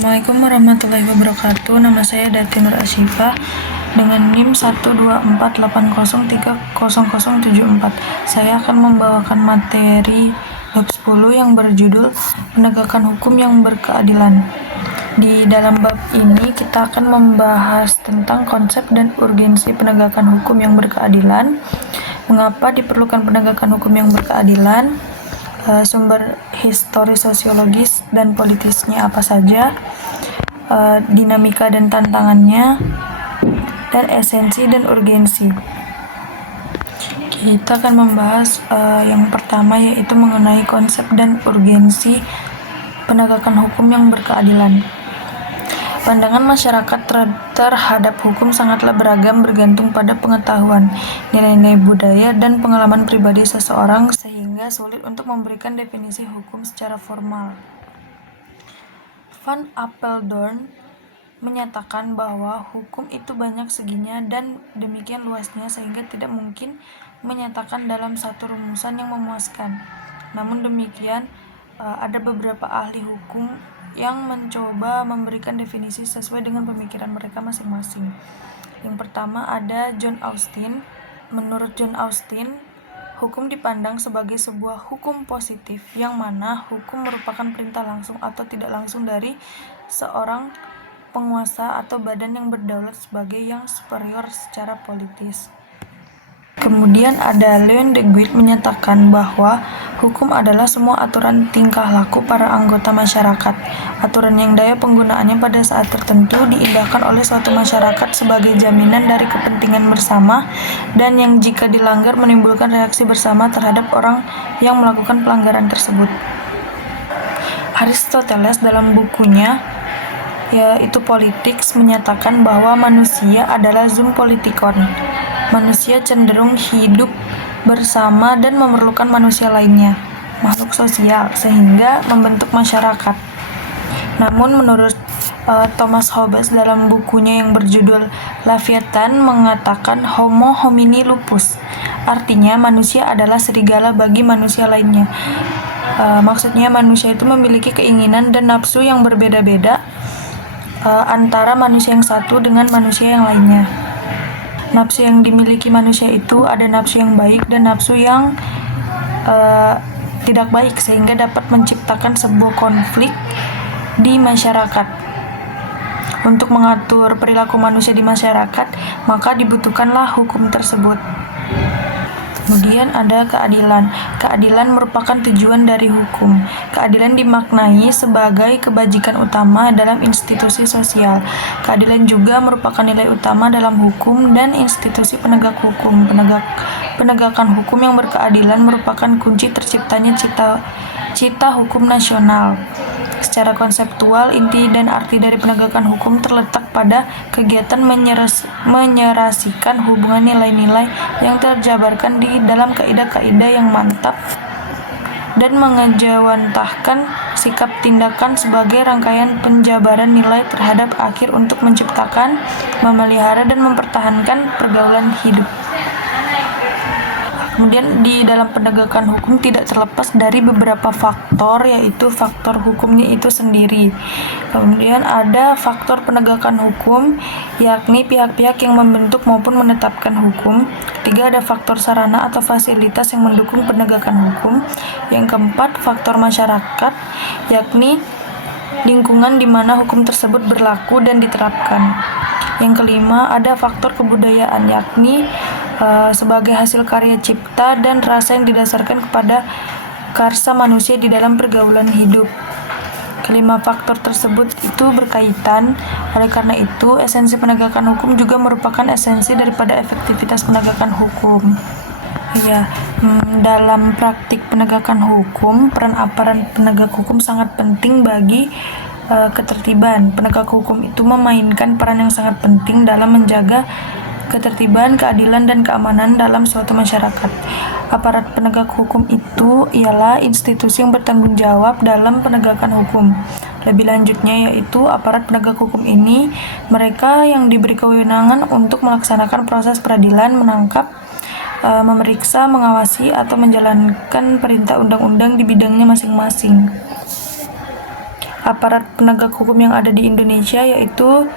Assalamualaikum warahmatullahi wabarakatuh. Nama saya Dati Nur Asyifa dengan NIM 12480300074. Saya akan membawakan materi bab 10 yang berjudul Penegakan Hukum yang Berkeadilan. Di dalam bab ini kita akan membahas tentang konsep dan urgensi penegakan hukum yang berkeadilan, mengapa diperlukan penegakan hukum yang berkeadilan, sumber historis sosiologis dan politisnya apa saja, dinamika dan tantangannya, dan esensi dan urgensi. Kita akan membahas yang pertama, yaitu mengenai konsep dan urgensi penegakan hukum yang berkeadilan. Pandangan masyarakat terhadap hukum sangatlah beragam, bergantung pada pengetahuan, nilai-nilai budaya, dan pengalaman pribadi seseorang, sehingga sulit untuk memberikan definisi hukum secara formal. Van Apeldoorn menyatakan bahwa hukum itu banyak seginya dan demikian luasnya sehingga tidak mungkin menyatakan dalam satu rumusan yang memuaskan. Namun demikian, ada beberapa ahli hukum yang mencoba memberikan definisi sesuai dengan pemikiran mereka masing-masing. Yang pertama ada John Austin. Menurut John Austin, hukum dipandang sebagai sebuah hukum positif, yang mana hukum merupakan perintah langsung atau tidak langsung dari seorang penguasa atau badan yang berdaulat sebagai yang superior secara politis. Kemudian ada Leon de Guitt menyatakan bahwa hukum adalah semua aturan tingkah laku para anggota masyarakat, aturan yang daya penggunaannya pada saat tertentu diindahkan oleh suatu masyarakat sebagai jaminan dari kepentingan bersama, dan yang jika dilanggar menimbulkan reaksi bersama terhadap orang yang melakukan pelanggaran tersebut. Aristoteles dalam bukunya yaitu Politics menyatakan bahwa manusia adalah zoon politikon. Manusia cenderung hidup bersama dan memerlukan manusia lainnya, makhluk sosial, sehingga membentuk masyarakat. Namun menurut Thomas Hobbes dalam bukunya yang berjudul Leviathan mengatakan Homo homini lupus, artinya manusia adalah serigala bagi manusia lainnya. Maksudnya manusia itu memiliki keinginan dan nafsu yang berbeda-beda antara manusia yang satu dengan manusia yang lainnya. Nafsu yang dimiliki manusia itu ada nafsu yang baik dan nafsu yang tidak baik, sehingga dapat menciptakan sebuah konflik di masyarakat. Untuk mengatur perilaku manusia di masyarakat, maka dibutuhkanlah hukum tersebut. Kemudian ada keadilan. Keadilan merupakan tujuan dari hukum. Keadilan dimaknai sebagai kebajikan utama dalam institusi sosial. Keadilan juga merupakan nilai utama dalam hukum dan institusi penegak hukum. Penegakan hukum yang berkeadilan merupakan kunci terciptanya cita hukum nasional. Secara konseptual, inti dan arti dari penegakan hukum terletak pada kegiatan menyerasikan hubungan nilai-nilai yang terjabarkan di dalam kaidah-kaidah yang mantap dan mengejawantahkan sikap tindakan sebagai rangkaian penjabaran nilai terhadap akhir untuk menciptakan, memelihara, dan mempertahankan pergaulan hidup. Kemudian di dalam penegakan hukum tidak terlepas dari beberapa faktor, yaitu faktor hukumnya itu sendiri. Kemudian ada faktor penegakan hukum, yakni pihak-pihak yang membentuk maupun menetapkan hukum. Ketiga, ada faktor sarana atau fasilitas yang mendukung penegakan hukum. Yang keempat, faktor masyarakat, yakni lingkungan di mana hukum tersebut berlaku dan diterapkan. Yang kelima, ada faktor kebudayaan, yakni sebagai hasil karya cipta dan rasa yang didasarkan kepada karsa manusia di dalam pergaulan hidup. Kelima faktor tersebut itu berkaitan. Oleh karena itu, esensi penegakan hukum juga merupakan esensi daripada efektivitas penegakan hukum. Dalam praktik penegakan hukum, peran aparat penegak hukum sangat penting bagi ketertiban. Penegak hukum itu memainkan peran yang sangat penting dalam menjaga ketertiban, keadilan, dan keamanan dalam suatu masyarakat. Aparat penegak hukum itu ialah institusi yang bertanggung jawab dalam penegakan hukum. Lebih lanjutnya, yaitu aparat penegak hukum ini mereka yang diberi kewenangan untuk melaksanakan proses peradilan, menangkap, memeriksa, mengawasi, atau menjalankan perintah undang-undang di bidangnya masing-masing. aparat penegak hukum yang ada di Indonesia, yaitu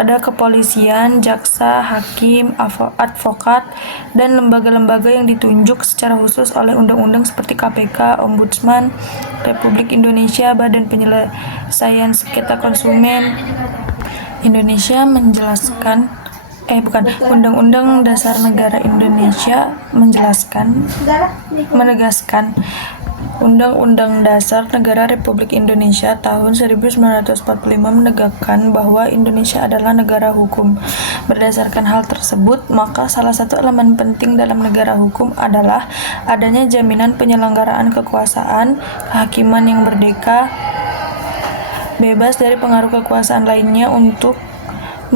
ada kepolisian, jaksa, hakim, advokat, dan lembaga-lembaga yang ditunjuk secara khusus oleh undang-undang seperti KPK, Ombudsman Republik Indonesia, Badan Penyelesaian Sengketa Konsumen Indonesia Undang-Undang Dasar Negara Indonesia menegaskan Undang-Undang Dasar Negara Republik Indonesia tahun 1945 menegakkan bahwa Indonesia adalah negara hukum. Berdasarkan hal tersebut, maka salah satu elemen penting dalam negara hukum adalah adanya jaminan penyelenggaraan kekuasaan, kehakiman yang merdeka, bebas dari pengaruh kekuasaan lainnya untuk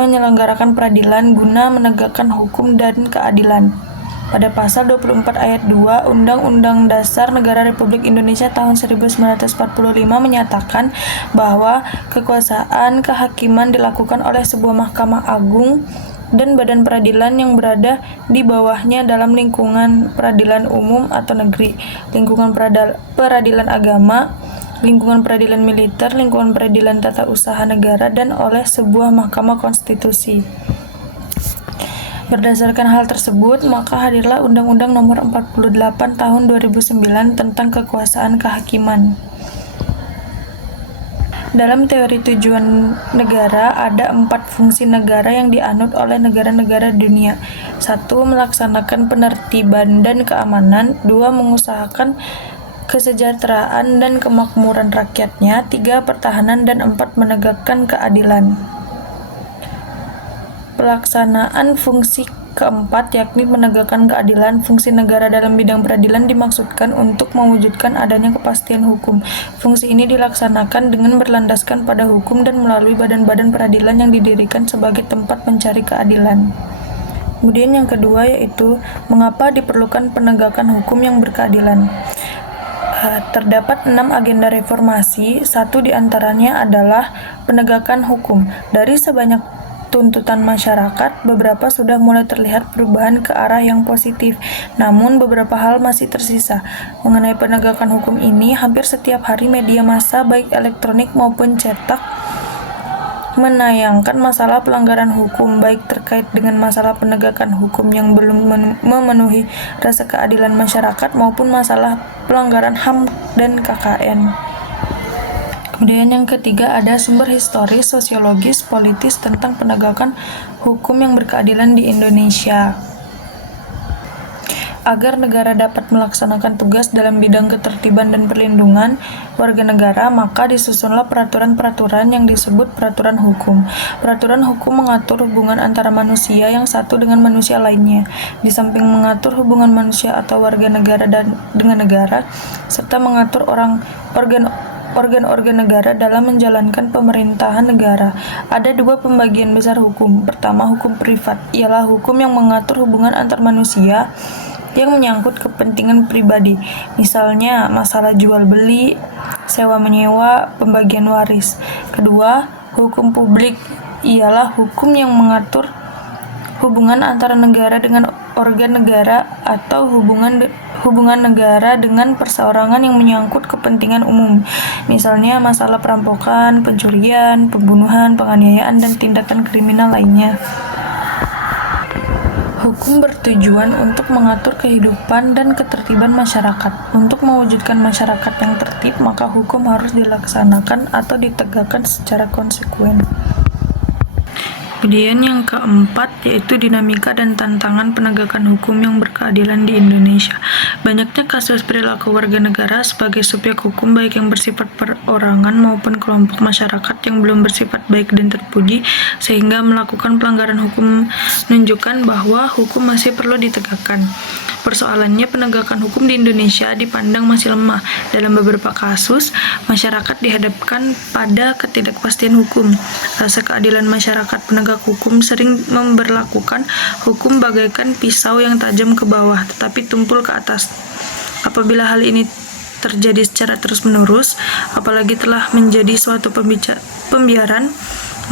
menyelenggarakan peradilan guna menegakkan hukum dan keadilan. Pada pasal 24 ayat 2 Undang-Undang Dasar Negara Republik Indonesia tahun 1945 menyatakan bahwa kekuasaan kehakiman dilakukan oleh sebuah Mahkamah Agung dan badan peradilan yang berada di bawahnya dalam lingkungan peradilan umum atau negeri, lingkungan peradilan agama, lingkungan peradilan militer, lingkungan peradilan tata usaha negara, dan oleh sebuah Mahkamah Konstitusi. Berdasarkan hal tersebut, maka hadirlah Undang-Undang Nomor 48 Tahun 2009 tentang Kekuasaan Kehakiman. Dalam teori tujuan negara, ada 4 fungsi negara yang dianut oleh negara-negara dunia. 1. Melaksanakan penertiban dan keamanan. 2. Mengusahakan kesejahteraan dan kemakmuran rakyatnya. 3. Pertahanan. Dan 4. Menegakkan keadilan. Pelaksanaan fungsi keempat, yakni menegakkan keadilan. Fungsi negara dalam bidang peradilan dimaksudkan untuk mewujudkan adanya kepastian hukum. Fungsi ini dilaksanakan dengan berlandaskan pada hukum dan melalui badan-badan peradilan yang didirikan sebagai tempat mencari keadilan. Kemudian yang kedua yaitu mengapa diperlukan penegakan hukum yang berkeadilan. Terdapat 6 agenda reformasi. 1 diantaranya adalah penegakan hukum. Dari sebanyak tuntutan masyarakat, beberapa sudah mulai terlihat perubahan ke arah yang positif, namun beberapa hal masih tersisa. Mengenai penegakan hukum ini, hampir setiap hari media massa baik elektronik maupun cetak menayangkan masalah pelanggaran hukum, baik terkait dengan masalah penegakan hukum yang belum memenuhi rasa keadilan masyarakat maupun masalah pelanggaran HAM dan KKN. Kemudian yang ketiga ada sumber historis, sosiologis, politis tentang penegakan hukum yang berkeadilan di Indonesia. Agar negara dapat melaksanakan tugas dalam bidang ketertiban dan perlindungan warga negara, maka disusunlah peraturan-peraturan yang disebut peraturan hukum. Peraturan hukum mengatur hubungan antara manusia yang satu dengan manusia lainnya. Di samping mengatur hubungan manusia atau warga negara dengan negara, serta mengatur organ-organ negara dalam menjalankan pemerintahan negara. Ada 2 pembagian besar hukum. Pertama, hukum privat, ialah hukum yang mengatur hubungan antar manusia yang menyangkut kepentingan pribadi, misalnya masalah jual beli, sewa menyewa, pembagian waris. Kedua, hukum publik, ialah hukum yang mengatur hubungan antara negara dengan organ negara atau hubungan negara dengan perseorangan yang menyangkut kepentingan umum, misalnya masalah perampokan, pencurian, pembunuhan, penganiayaan, dan tindakan kriminal lainnya. Hukum bertujuan untuk mengatur kehidupan dan ketertiban masyarakat. Untuk mewujudkan masyarakat yang tertib, maka hukum harus dilaksanakan atau ditegakkan secara konsekuen. Kemudian yang keempat yaitu dinamika dan tantangan penegakan hukum yang berkeadilan di Indonesia. Banyaknya kasus perilaku warga negara sebagai subjek hukum baik yang bersifat perorangan maupun kelompok masyarakat yang belum bersifat baik dan terpuji sehingga melakukan pelanggaran hukum menunjukkan bahwa hukum masih perlu ditegakkan. Persoalannya penegakan hukum di Indonesia dipandang masih lemah. Dalam beberapa kasus, masyarakat dihadapkan pada ketidakpastian hukum. Rasa keadilan masyarakat penegak hukum sering memberlakukan hukum bagaikan pisau yang tajam ke bawah, tetapi tumpul ke atas. Apabila hal ini terjadi secara terus-menerus, apalagi telah menjadi suatu pembiaran,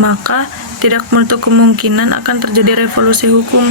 maka tidak menutup kemungkinan akan terjadi revolusi hukum.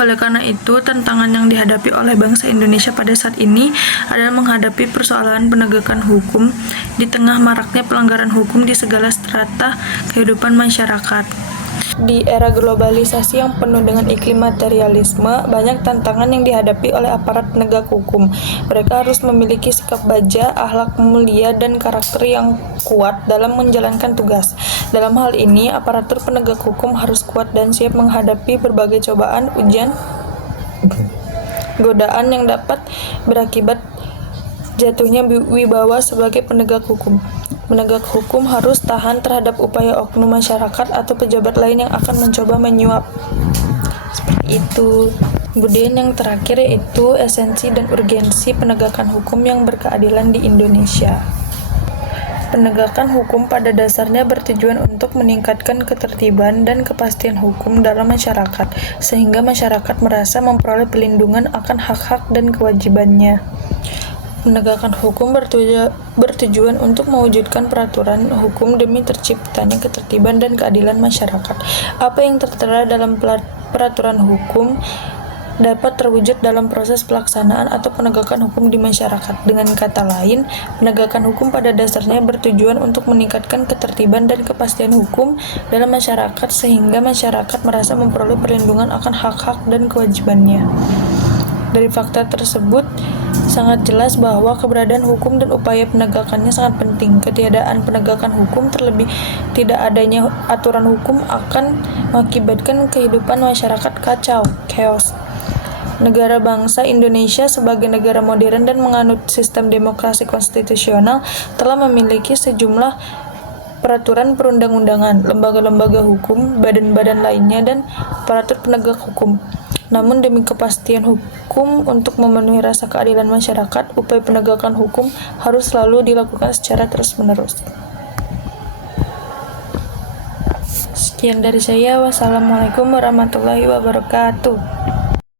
Oleh karena itu, tantangan yang dihadapi oleh bangsa Indonesia pada saat ini adalah menghadapi persoalan penegakan hukum di tengah maraknya pelanggaran hukum di segala strata kehidupan masyarakat. Di era globalisasi yang penuh dengan iklim materialisme, banyak tantangan yang dihadapi oleh aparat penegak hukum. Mereka harus memiliki sikap baja, akhlak mulia, dan karakter yang kuat dalam menjalankan tugas. Dalam hal ini, aparatur penegak hukum harus kuat dan siap menghadapi berbagai cobaan, ujian, godaan yang dapat berakibat jatuhnya wibawa sebagai penegak hukum. Penegak hukum harus tahan terhadap upaya oknum masyarakat atau pejabat lain yang akan mencoba menyuap. Seperti itu. Kemudian yang terakhir yaitu esensi dan urgensi penegakan hukum yang berkeadilan di Indonesia. Penegakan hukum pada dasarnya bertujuan untuk meningkatkan ketertiban dan kepastian hukum dalam masyarakat, sehingga masyarakat merasa memperoleh perlindungan akan hak-hak dan kewajibannya. Penegakan hukum bertujuan untuk mewujudkan peraturan hukum demi terciptanya ketertiban dan keadilan masyarakat. Apa yang tertera dalam peraturan hukum dapat terwujud dalam proses pelaksanaan atau penegakan hukum di masyarakat. Dengan kata lain, penegakan hukum pada dasarnya bertujuan untuk meningkatkan ketertiban dan kepastian hukum dalam masyarakat sehingga masyarakat merasa memperoleh perlindungan akan hak-hak dan kewajibannya. Dari fakta tersebut, sangat jelas bahwa keberadaan hukum dan upaya penegakannya sangat penting. Ketiadaan penegakan hukum, terlebih tidak adanya aturan hukum, akan mengakibatkan kehidupan masyarakat kacau, chaos. Negara bangsa Indonesia sebagai negara modern dan menganut sistem demokrasi konstitusional telah memiliki sejumlah peraturan perundang-undangan, lembaga-lembaga hukum, badan-badan lainnya, dan aparatur penegak hukum. Namun demi kepastian hukum untuk memenuhi rasa keadilan masyarakat, upaya penegakan hukum harus selalu dilakukan secara terus-menerus. Sekian dari saya. Wassalamualaikum warahmatullahi wabarakatuh.